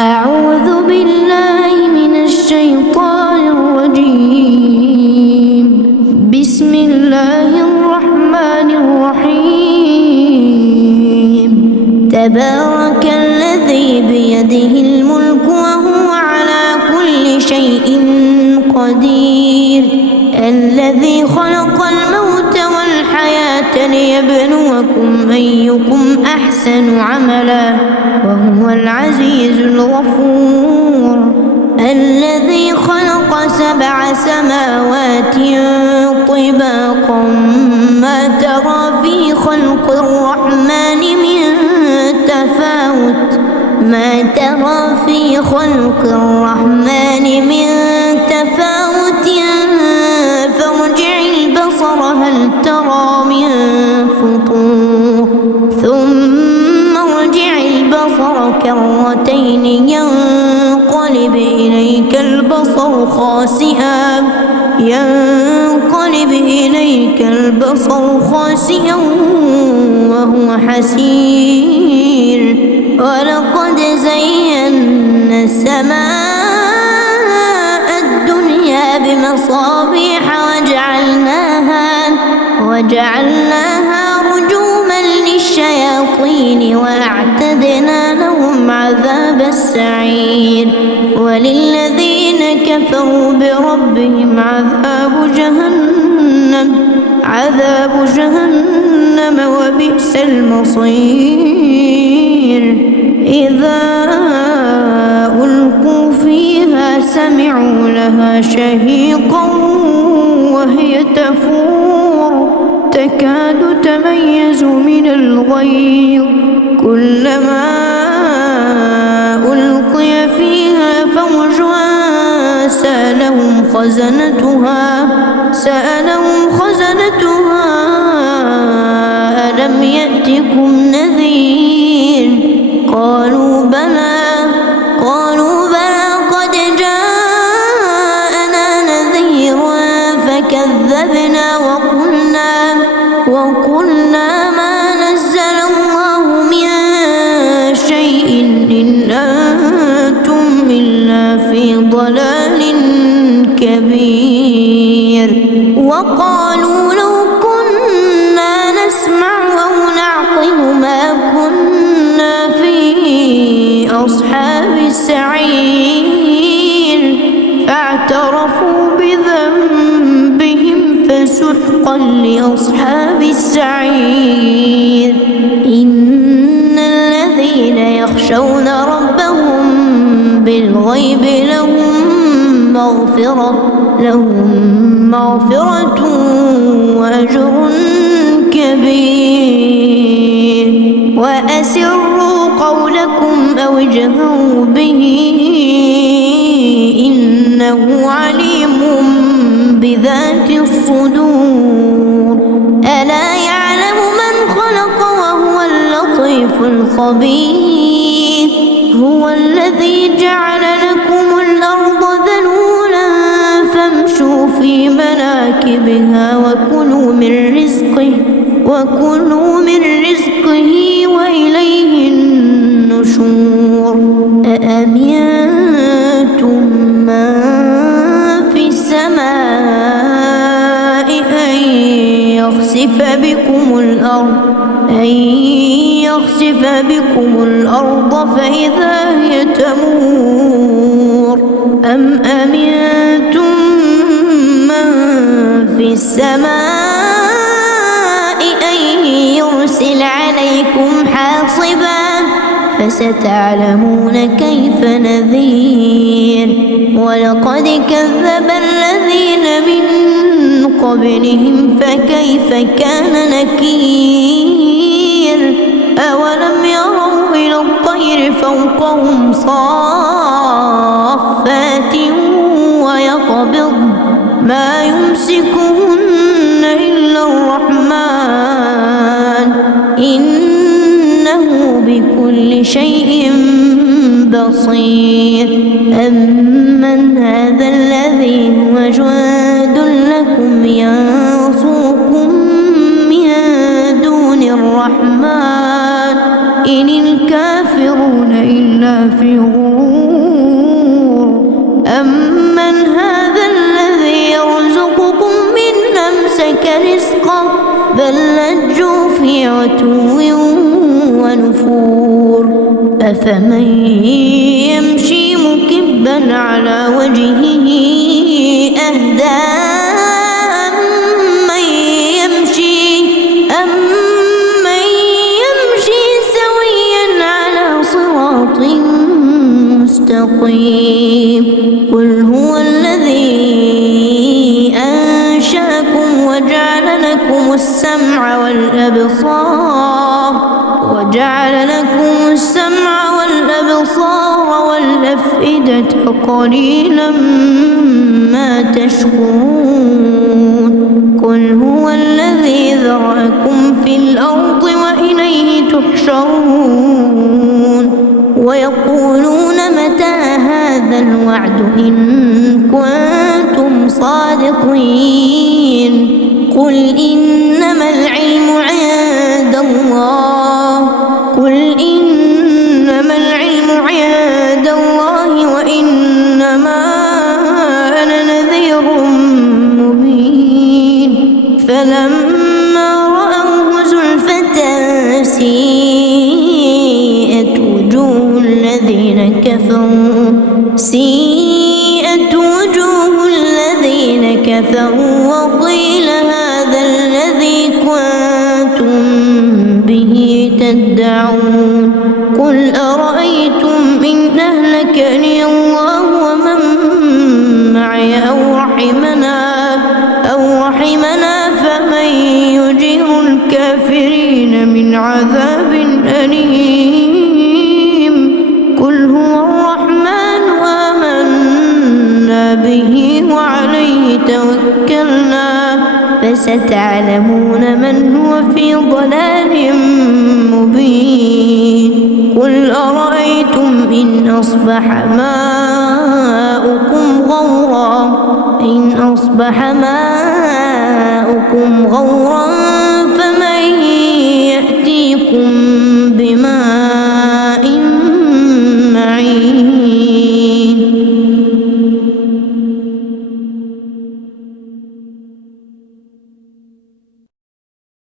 أعوذ بالله من الشيطان الرجيم. بسم الله الرحمن الرحيم. تبارك الذي بيده الملك وهو على كل شيء قدير. الذي خلق الموت والحياة ليبلوكم أيكم أحسن عملا وهو العزيز الغفور. الذي خلق 7 سماوات طباقا ما ترى في خلق الرحمن من تفاوت فارجع البصر هل ترى من فطور ثم ارجع البصر كرتين ينقلب إليك البصر خاسئا وهو حسير. ولقد زينا السماء الدنيا بمصابيح وجعلناها رجوما للشياطين وأعتدنا لهم عذاب السعير. وللذين كفروا بربهم عذاب جهنم وبئس المصير. إذا ألقوا فيها سمعوا لها شهيقا وهي تفور تكاد تميز من الغيظ. كلما ألقي فيها فوج سألهم خزنتها ألم يأتكم نذير؟ قالوا بلى قد جاءنا نذير فكذبنا وقلنا ما نزل الله من شيء إن أنتم إلا في ضلال كبير. وقالوا لو كنا نسمع أو نعقل ما كنا في أصحاب السعير فاعترفوا بذنبهم فسحقا لأصحاب السعير. إن الذين يخشون ربهم بالغيب لهم مغفرة وأجر كبير. وأسروا قولكم أو اجهروا به إنه عليم بذات الصدور. ألا يعلم من خلق وهو اللطيف الخبير. هو الذي جعل لكم الأرض ذلولا فامشوا في مناكبها وكلوا من رزقه وإليه النشور. أأمنتم من في السماء أن يخسف بكم الأرض فإذا هي تمور. أم أمنتم من في السماء أن يرسل عليكم حاصبا فستعلمون كيف نذير. ولقد كذب الذين من قبلهم فكيف كان نكير. أولم يروا إلى الطير فوقهم صافات ويقبض ما يمسكهن إلا الرحمن إنه بكل شيء بصير. أمن هذا الذي هو جند لكم ينصركم من دون الرحمن إن الكافرون إلا في غرور. أمن هذا الذي يرزقكم إن أمسك رزقه بل لجوا في عتو ونفور أفمن يمشي مكبا على وجهه أهدى أمن يمشي سويا على صراط مستقيم قل هو الذي أنشأكم وجعل لكم السمع والأبصار والأفئدة قليلا ما تشكرون قل هو الذي ذرأكم في الأرض وإليه تحشرون ويقولون متى هذا الوعد إن كنتم صادقين قل إنما العلم عند الله وإنما أنا نذير مبين فلما رأوه زلفة سيئت وجوه الذين كفروا وقيل هذا الذي كنتم به تدعون قل أرأيتم إن أهلكني الله ومن معي أو رحمنا فمن يجير الكافرين من عذاب أليم قل هو الرحمن آمنا به وعليه توكلنا فستعلمون من هو في ضلال مبين قل أرأيتم إن أصبح ماؤكم غورا فمن يأتيكم بماء